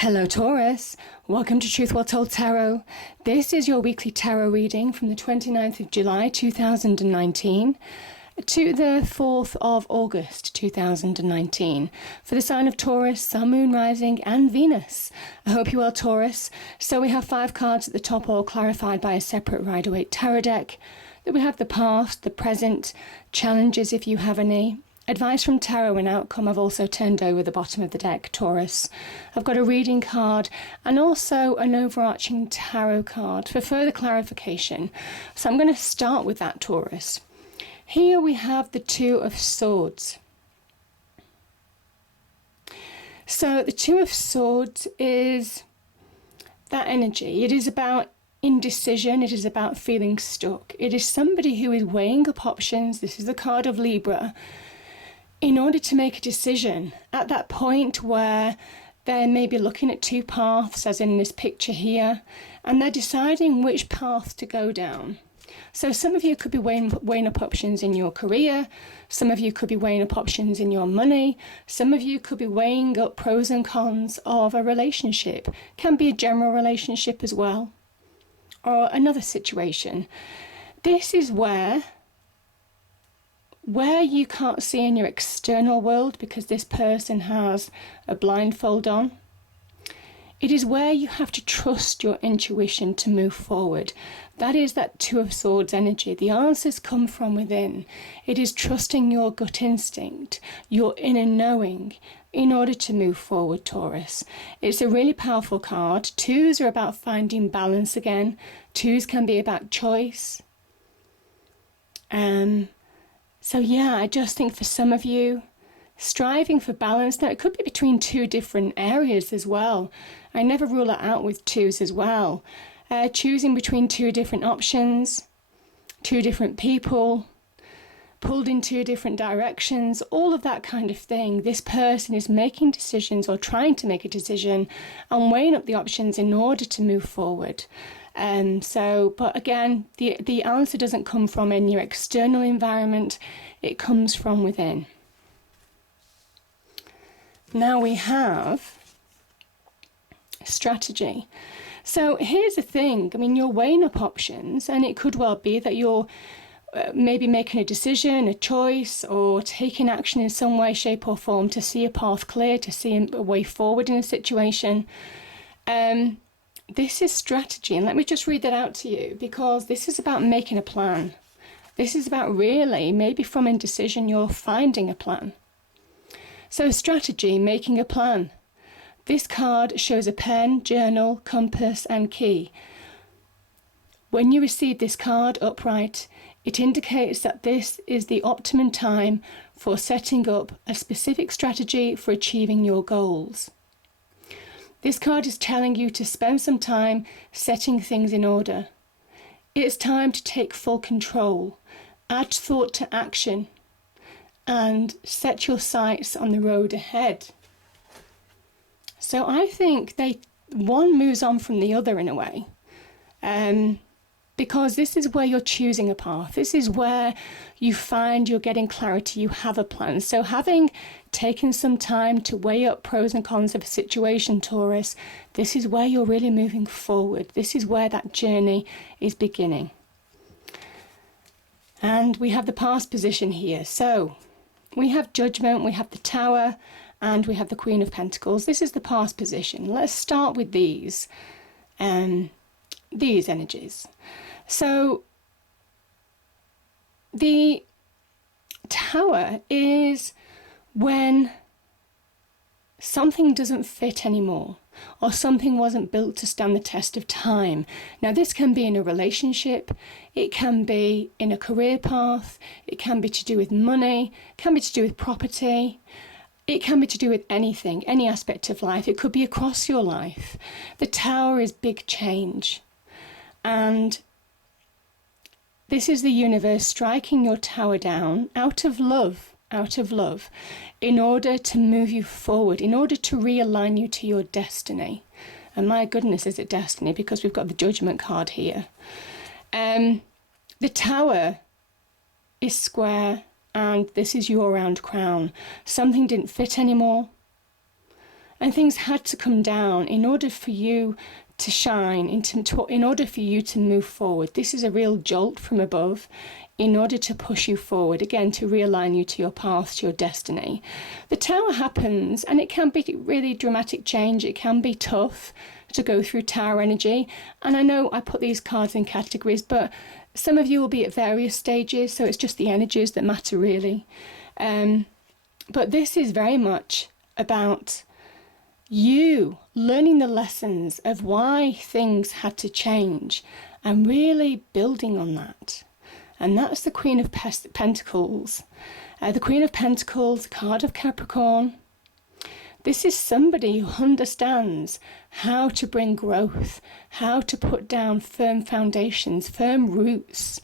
Hello Taurus, welcome to Truth Well Told Tarot. This is your weekly tarot reading from the 29th of July 2019 to the 4th of August 2019 for the sign of Taurus, Sun, Moon, Rising and Venus. I hope you're well, Taurus. So we have 5 cards at the top, all clarified by a separate Rider-Waite tarot deck. Then we have the past, the present, challenges if you have any. Advice from tarot and outcome. I've also turned over the bottom of the deck, Taurus. I've got a reading card and also an overarching tarot card for further clarification. So I'm going to start with that, Taurus. Here we have the Two of Swords. So the Two of Swords is that energy. It is about indecision. It is about feeling stuck. It is somebody who is weighing up options. This is the card of Libra. In order to make a decision at that point where they may be looking at 2 paths, as in this picture here, and they're deciding which path to go down. So some of you could be weighing up options in your career, some of you could be weighing up options in your money, some of you could be weighing up pros and cons of a relationship. Can be a general relationship as well, or another situation. This is where you can't see in your external world because this person has a blindfold on. It is where you have to trust your intuition to move forward. That is that Two of Swords energy. The answers come from within. It is trusting your gut instinct, your inner knowing, in order to move forward, Taurus. It's a really powerful card. 2s are about finding balance again. 2s can be about choice. So yeah, I just think for some of you, striving for balance. Now, it could be between 2 different areas as well. I never rule it out with 2s as well. Choosing between 2 different options, 2 different people, pulled in 2 different directions, all of that kind of thing. This person is making decisions or trying to make a decision and weighing up the options in order to move forward. But again, the answer doesn't come from in your external environment, it comes from within. Now we have strategy. So here's the thing, I mean, you're weighing up options, and it could well be that you're maybe making a decision, a choice, or taking action in some way, shape or form to see a path clear, to see a way forward in a situation. This is strategy, and let me just read that out to you, because this is about making a plan. This is about really, maybe from indecision, you're finding a plan. So strategy, making a plan. This card shows a pen, journal, compass and key. When you receive this card upright, it indicates that this is the optimum time for setting up a specific strategy for achieving your goals. This card is telling you to spend some time setting things in order. It's time to take full control, add thought to action, and set your sights on the road ahead. So I think one moves on from the other in a way, because this is where you're choosing a path. This is where you find you're getting clarity, you have a plan. So having taken some time to weigh up pros and cons of a situation, Taurus, this is where you're really moving forward. This is where that journey is beginning. And we have the past position here. So we have Judgment, we have the Tower, and we have the Queen of Pentacles. This is the past position. Let's start with these energies. So the Tower is when something doesn't fit anymore, or something wasn't built to stand the test of time. Now this can be in a relationship, it can be in a career path, it can be to do with money, it can be to do with property, it can be to do with anything, any aspect of life. It could be across your life. The Tower is big change, and this is the universe striking your Tower down out of love, in order to move you forward, in order to realign you to your destiny. And my goodness, is it destiny? Because we've got the Judgment card here. The Tower is square, and this is your round crown. Something didn't fit anymore. And things had to come down in order for you to shine, in order for you to move forward. This is a real jolt from above in order to push you forward, again, to realign you to your path, to your destiny. The Tower happens, and it can be really dramatic change. It can be tough to go through Tower energy. And I know I put these cards in categories, but some of you will be at various stages, so it's just the energies that matter, really. But this is very much about you learning the lessons of why things had to change and really building on that. And that's the Queen of Pentacles. The Queen of Pentacles, card of Capricorn. This is somebody who understands how to bring growth, how to put down firm foundations, firm roots.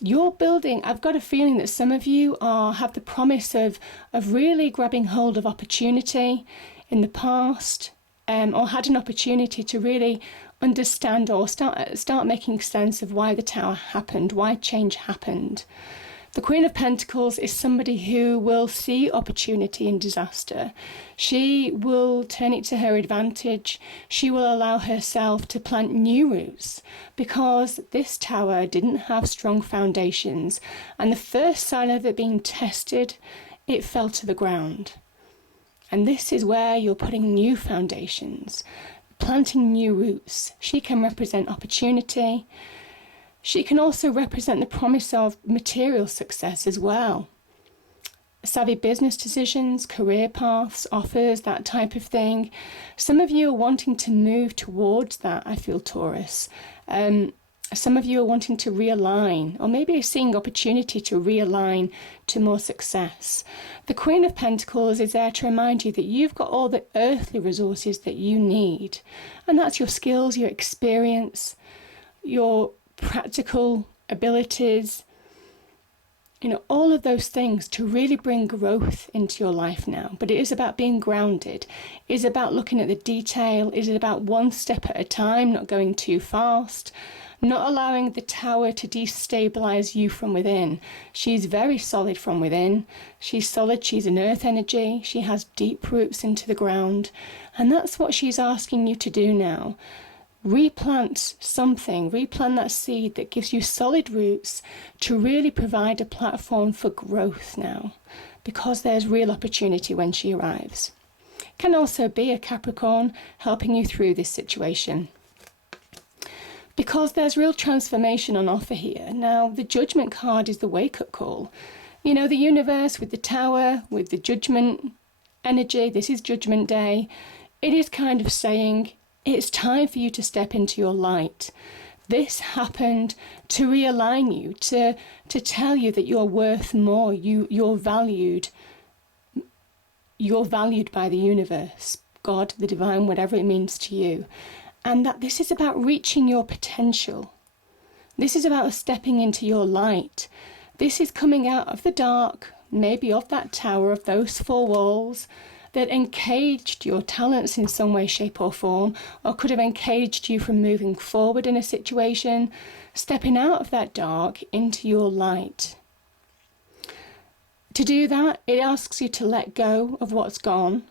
You're building, I've got a feeling that some of you have the promise of really grabbing hold of opportunity in the past, or had an opportunity to really understand or start making sense of why the Tower happened, why change happened. The Queen of Pentacles is somebody who will see opportunity in disaster. She will turn it to her advantage. She will allow herself to plant new roots because this Tower didn't have strong foundations. And the first sign of it being tested, it fell to the ground. And this is where you're putting new foundations, planting new roots. She can represent opportunity. She can also represent the promise of material success as well. Savvy business decisions, career paths, offers, that type of thing. Some of you are wanting to move towards that, I feel, Taurus. Some of you are wanting to realign, or maybe seeing opportunity to realign to more success. The Queen of Pentacles is there to remind you that you've got all the earthly resources that you need. And that's your skills, your experience, your practical abilities, all of those things to really bring growth into your life now. But it is about being grounded. It is about looking at the detail. It is about one step at a time, not going too fast, not allowing the Tower to destabilize you from within. She's very solid from within. She's solid. She's an earth energy. She has deep roots into the ground. And that's what she's asking you to do now. Replant something, replant that seed that gives you solid roots to really provide a platform for growth now, because there's real opportunity when she arrives. Can also be a Capricorn helping you through this situation, because there's real transformation on offer here. Now, the Judgment card is the wake-up call. The universe with the Tower, with the Judgment energy, this is Judgment Day. It is kind of saying, it's time for you to step into your light. This happened to realign you, to tell you that you're worth more. You're valued. You're valued by the universe, God, the divine, whatever it means to you. And that this is about reaching your potential. This is about stepping into your light. This is coming out of the dark, maybe of that Tower, of those four walls, that encaged your talents in some way, shape or form, or could have encaged you from moving forward in a situation, stepping out of that dark into your light. To do that, it asks you to let go of what's gone.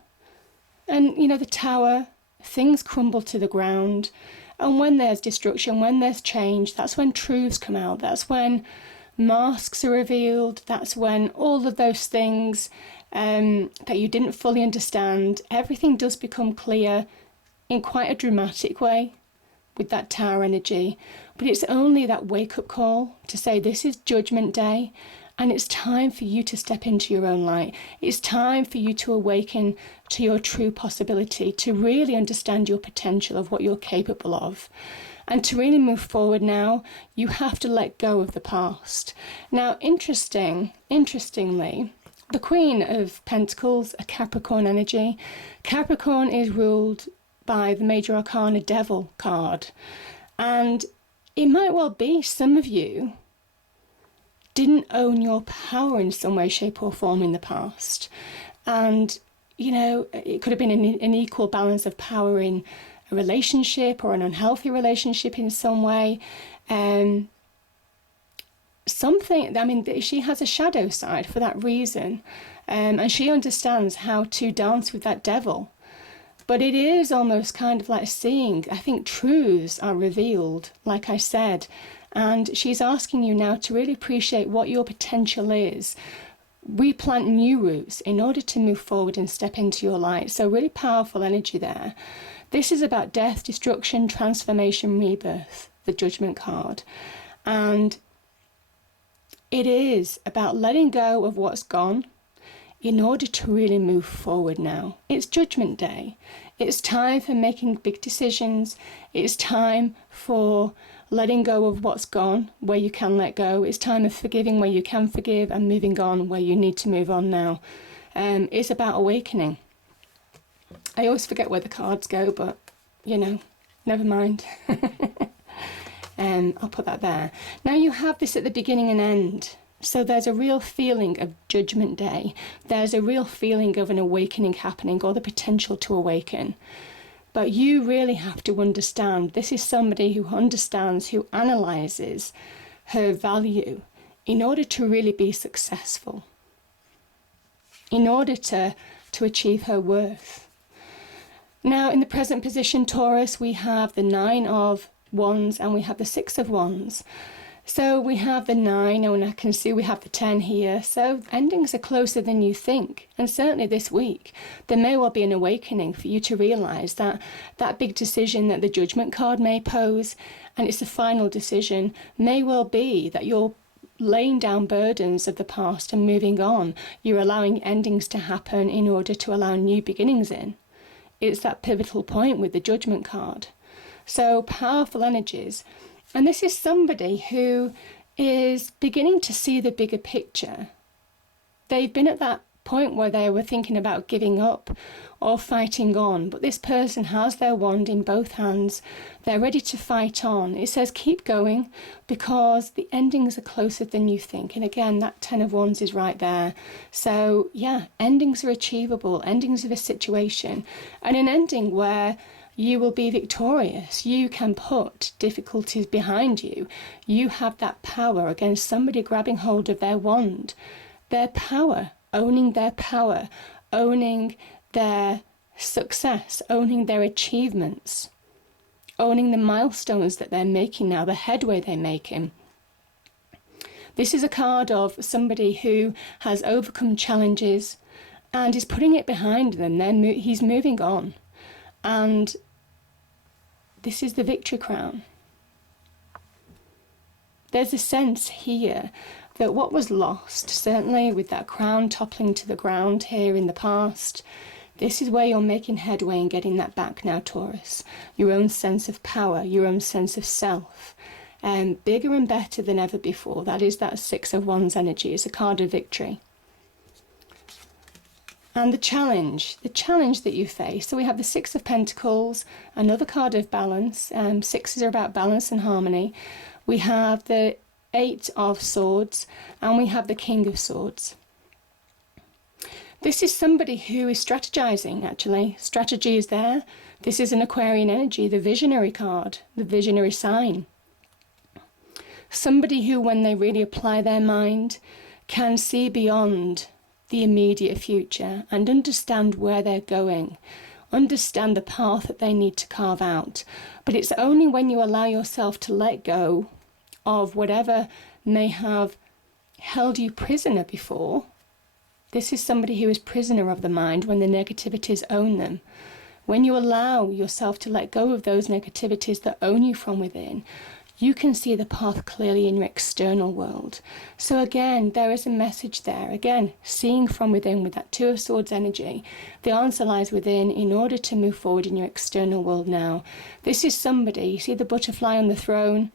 And, the Tower, things crumble to the ground. And when there's destruction, when there's change, that's when truths come out. That's when masks are revealed. That's when all of those things that you didn't fully understand, everything does become clear in quite a dramatic way with that Tower energy. But it's only that wake-up call to say this is Judgment Day, and it's time for you to step into your own light. It's time for you to awaken to your true possibility, to really understand your potential of what you're capable of. And to really move forward now, you have to let go of the past. Now, interestingly, the Queen of Pentacles, a Capricorn energy. Capricorn is ruled by the Major Arcana Devil card. And it might well be some of you didn't own your power in some way, shape or form in the past. And, it could have been an equal balance of power in a relationship or an unhealthy relationship in some way. She has a shadow side for that reason, and she understands how to dance with that devil. But it is almost kind of like seeing, I think truths are revealed, like I said. And she's asking you now to really appreciate what your potential is. Replant new roots in order to move forward and step into your light. So really powerful energy there. This is about death, destruction, transformation, rebirth, the Judgment card. And it is about letting go of what's gone in order to really move forward now. It's Judgment Day. It's time for making big decisions. It's time for letting go of what's gone, where you can let go. It's time of forgiving where you can forgive and moving on where you need to move on now. It's about awakening. I always forget where the cards go, but, you know, never mind. I'll put that there. Now you have this at the beginning and end. So there's a real feeling of Judgment Day. There's a real feeling of an awakening happening, or the potential to awaken. But you really have to understand, this is somebody who understands, who analyzes her value in order to really be successful, in order to achieve her worth. Now, in the present position, Taurus, we have the 9 of Wands and we have the 6 of Wands. So we have the 9, and I can see we have the 10 here. So endings are closer than you think. And certainly this week, there may well be an awakening for you to realise that that big decision that the Judgment card may pose, and it's a final decision, may well be that you're laying down burdens of the past and moving on. You're allowing endings to happen in order to allow new beginnings in. It's that pivotal point with the Judgment card. So powerful energies. And this is somebody who is beginning to see the bigger picture. They've been at that point where they were thinking about giving up or fighting on, but this person has their wand in both hands. They're ready to fight on. It says keep going, because the endings are closer than you think. And again, that 10 of Wands is right there. So yeah, endings are achievable, endings of a situation, and an ending where you will be victorious. You can put difficulties behind you. You have that power against somebody grabbing hold of their wand. Their power, owning their success, owning their achievements, owning the milestones that they're making now, the headway they're making. This is a card of somebody who has overcome challenges and is putting it behind them. He's moving on. And this is the victory crown. There's a sense here that what was lost, certainly with that crown toppling to the ground here in the past, this is where you're making headway and getting that back now, Taurus. Your own sense of power, your own sense of self, bigger and better than ever before. That is that 6 of Wands energy. It's a card of victory. And the challenge that you face. So we have the 6 of Pentacles, another card of balance. 6s are about balance and harmony. We have the 8 of Swords, and we have the King of Swords. This is somebody who is strategizing, actually. Strategy is there. This is an Aquarian energy, the visionary card, the visionary sign. Somebody who, when they really apply their mind, can see beyond the immediate future and understand where they're going, understand the path that they need to carve out. But it's only when you allow yourself to let go of whatever may have held you prisoner before. This is somebody who is prisoner of the mind when the negativities own them. When you allow yourself to let go of those negativities that own you from within, you can see the path clearly in your external world. So again, there is a message there. Again, seeing from within with that 2 of Swords energy. The answer lies within in order to move forward in your external world now. This is somebody, you see the butterfly on the throne?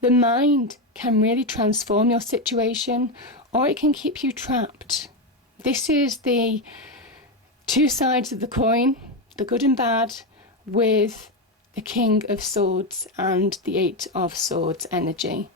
The mind can really transform your situation, or it can keep you trapped. This is the 2 sides of the coin, the good and bad, with the King of Swords and the 8 of Swords energy.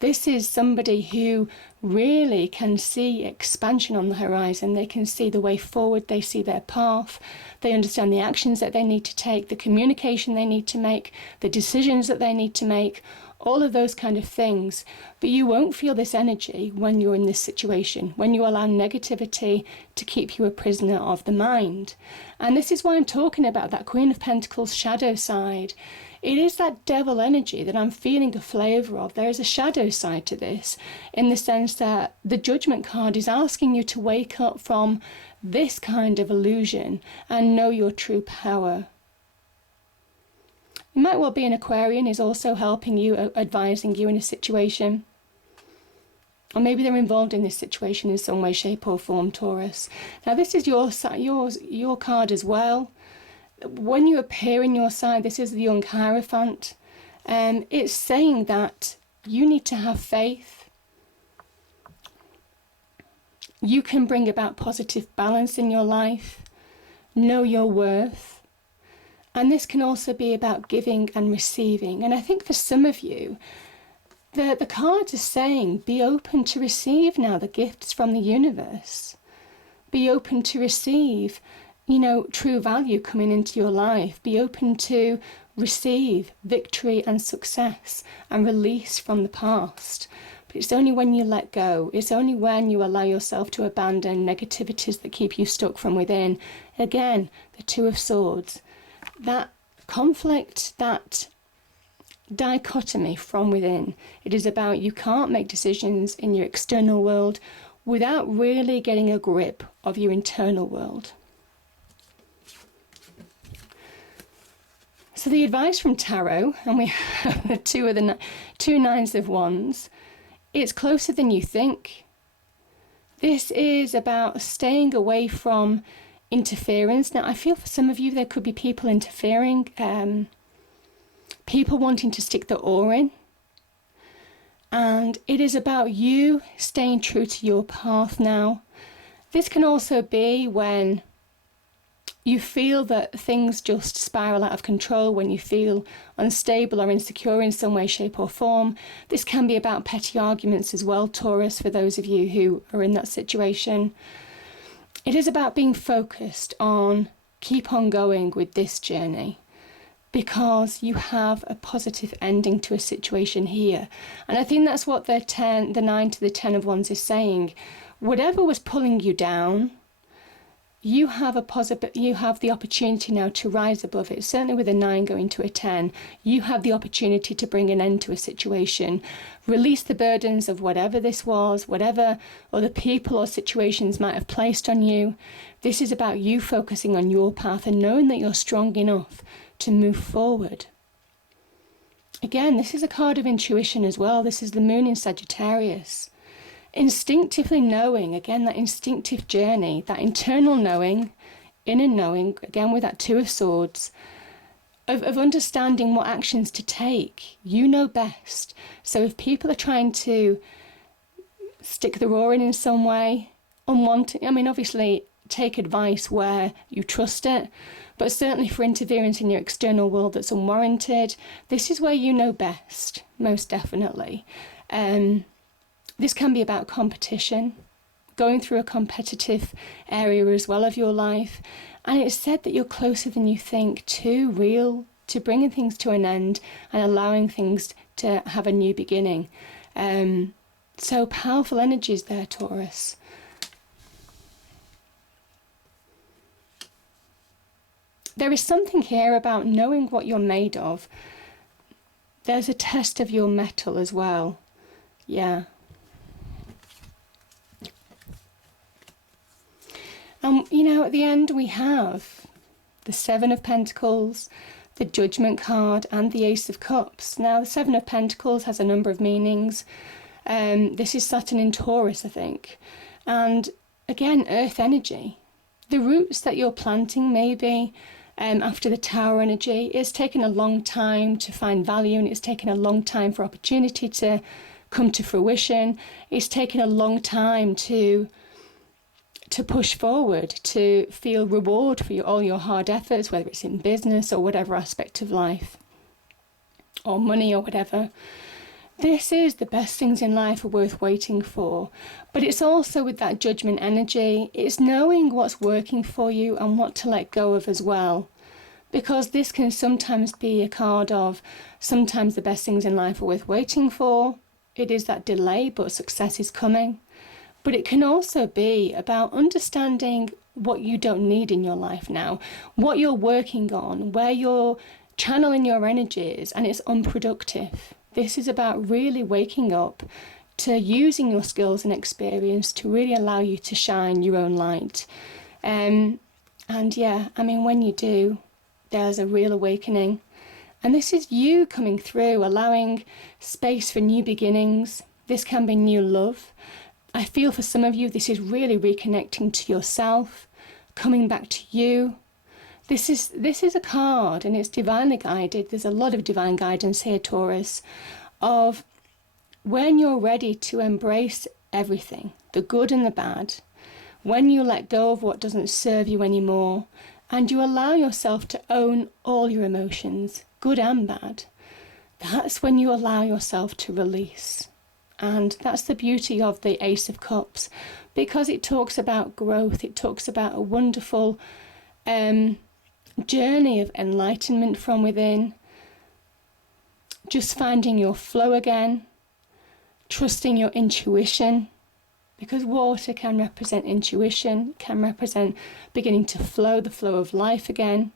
This is somebody who really can see expansion on the horizon. They can see the way forward. They see their path. They understand the actions that they need to take, the communication they need to make, the decisions that they need to make. all of those kind of things. But you won't feel this energy when you're in this situation, when you allow negativity to keep you a prisoner of the mind. And this is why I'm talking about that Queen of Pentacles shadow side. It is that devil energy that I'm feeling a flavour of. There is a shadow side to this, in the sense that the Judgment card is asking you to wake up from this kind of illusion and know your true power. It might well be an Aquarian is also helping you, advising you in a situation. Or maybe they're involved in this situation in some way, shape or form, Taurus. Now this is your card as well. When you appear in your side, this is the young Hierophant. It's saying that you need to have faith. You can bring about positive balance in your life. Know your worth. And this can also be about giving and receiving. And I think for some of you, the cards are saying, be open to receive now the gifts from the universe. Be open to receive, true value coming into your life. Be open to receive victory and success and release from the past. But it's only when you let go. It's only when you allow yourself to abandon negativities that keep you stuck from within. Again, the Two of Swords. That conflict, that dichotomy from within. It is about you can't make decisions in your external world without really getting a grip of your internal world. So the advice from Tarot, and we have the two Nines of Wands, it's closer than you think. This is about staying away from interference. Now, I feel for some of you there could be people interfering, people wanting to stick the oar in. And it is about you staying true to your path now. This can also be when you feel that things just spiral out of control, when you feel unstable or insecure in some way, shape or form. This can be about petty arguments as well, Taurus, for those of you who are in that situation. It is about being focused on keep on going with this journey, because you have a positive ending to a situation here. And I think that's what the 9 to the 10 of Wands is saying. Whatever was pulling you down, you have the opportunity now to rise above it. Certainly with a 9 going to a 10, you have the opportunity to bring an end to a situation, release the burdens of whatever this was, whatever other people or situations might have placed on you. This is about you focusing on your path and knowing that you're strong enough to move forward. Again, this is a card of intuition as well. This is the Moon in Sagittarius. Instinctively knowing, again, that instinctive journey, that internal knowing, inner knowing, again with that Two of Swords, of understanding what actions to take. You know best. So if people are trying to stick the oar in some way, unwanted, obviously take advice where you trust it, but certainly for interference in your external world that's unwarranted, this is where you know best, most definitely. This can be about competition, going through a competitive area as well of your life. And it's said that you're closer than you think to bringing things to an end and allowing things to have a new beginning. So powerful energies there, Taurus. There is something here about knowing what you're made of. There's a test of your mettle as well. Yeah. At the end we have the Seven of Pentacles, the Judgment card and the Ace of Cups. Now the Seven of Pentacles has a number of meanings. This is Saturn in Taurus, I think. And again, earth energy. The roots that you're planting maybe after the Tower energy, it's taken a long time to find value, and it's taken a long time for opportunity to come to fruition. It's taken a long time to push forward, to feel reward for all your hard efforts, whether it's in business or whatever aspect of life, or money or whatever. This is the best things in life are worth waiting for. But it's also with that Judgment energy, it's knowing what's working for you and what to let go of as well. because this can sometimes be a card of sometimes the best things in life are worth waiting for. It is that delay, but success is coming. But it can also be about understanding what you don't need in your life now, what you're working on, where you're channeling your energies, and it's unproductive. This is about really waking up to using your skills and experience to really allow you to shine your own light. And yeah, I mean, when you do, there's a real awakening. And this is you coming through, allowing space for new beginnings. This can be new love. I feel for some of you, this is really reconnecting to yourself, coming back to you. This is a card, and it's divinely guided. There's a lot of divine guidance here, Taurus, of when you're ready to embrace everything, the good and the bad, when you let go of what doesn't serve you anymore, and you allow yourself to own all your emotions, good and bad, that's when you allow yourself to release. And that's the beauty of the Ace of Cups, because it talks about growth, it talks about a wonderful journey of enlightenment from within, just finding your flow again, trusting your intuition, because water can represent intuition, can represent beginning to flow, the flow of life again.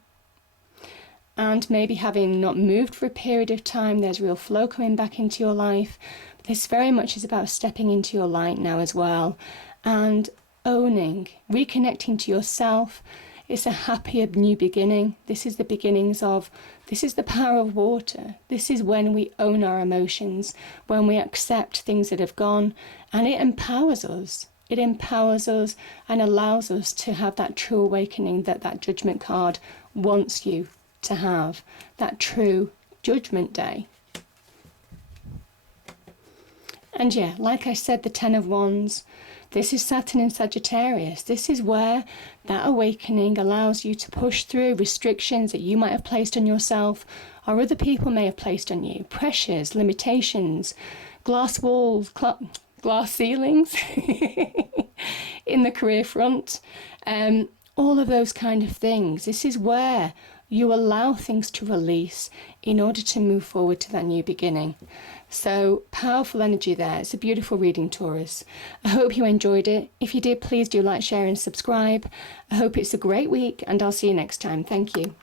And maybe having not moved for a period of time, there's real flow coming back into your life. But this very much is about stepping into your light now as well, and owning, reconnecting to yourself. It's a happier new beginning. This is the beginnings of, this is the power of water. This is when we own our emotions, when we accept things that have gone, and it empowers us. It empowers us and allows us to have that true awakening that Judgment card wants you to have, that true Judgment Day. And yeah, like I said, the Ten of Wands, this is Saturn in Sagittarius. This is where that awakening allows you to push through restrictions that you might have placed on yourself or other people may have placed on you. Pressures, limitations, glass walls, glass ceilings in the career front, all of those kind of things. This is where you allow things to release in order to move forward to that new beginning. So powerful energy there. It's a beautiful reading, Taurus. I hope you enjoyed it. If you did, please do like, share and subscribe. I hope it's a great week, and I'll see you next time. Thank you.